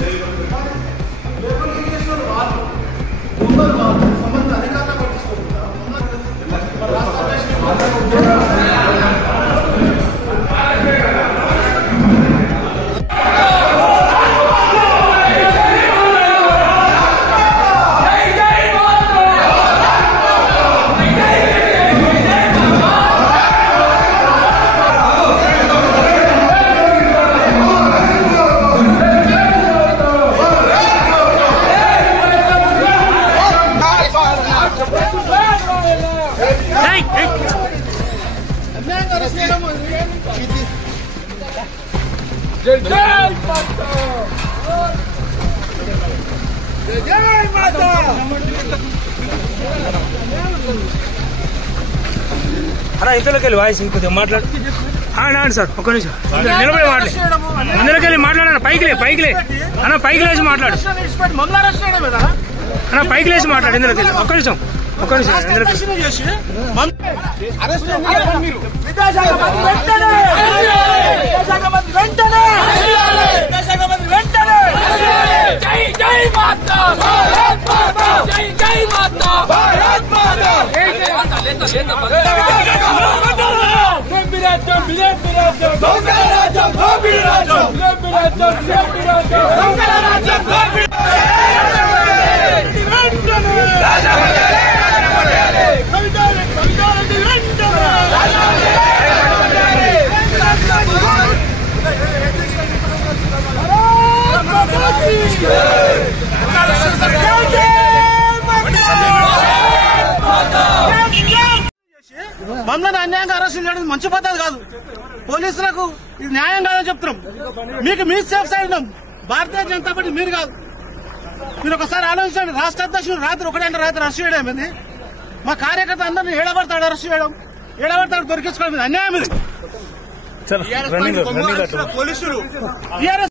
जय गुरु कृपा केवल इनके सर बात उम्र बात जय जय माता जय जय माता అన్నా ఇంతలోకి వెళ్ళి వాయిస్ ఇంకొద్దిగా మాట్లాడు నాడు సార్ ఒక్క నిమిషం నిలబడి మాట్లాడు అందులోకి వెళ్ళి మాట్లాడాను పైకిలే పైకిలే అన్న పైకి లేచి మాట్లాడు అన్న పైకి లేచి మాట్లాడు ఇందులోకి వెళ్ళి ఒక్క నిమిషం ఒక్క నిమిషం ఇందులోకి అరెస్ట్ చేసి అరెస్ట్ మీరు విద్యాశాఖ మంత్రి వెంటనే విద్యాశాఖ మంత్రి వెంటనే విద్యాశాఖ మంత్రి వెంటనే జై జై మాతా భారత్ మాతా జై మమ్మల్ని అన్యాయంగా అరెస్ట్ చేయడం మంచి పద్ధతి కాదు. పోలీసులకు ఇది న్యాయం కాదని చెప్తున్నాం. మీకు మీ సేఫ్ సైడ్ ఉన్నాం. భారతీయ జనతా పార్టీ మీరు కాదు. మీరు ఒకసారి ఆలోచించండి. రాష్ట్ర అధ్యక్షుడు రాత్రి ఒకటంటే రాత్రి అరెస్ట్ చేయడం ఏంది? మా కార్యకర్త అందరినీ ఏడబడతాడు అరెస్ట్ చేయడం. ఏడబడతాడు దొరికించుకోవడం అన్యాయం ఇది. పోలీసులు.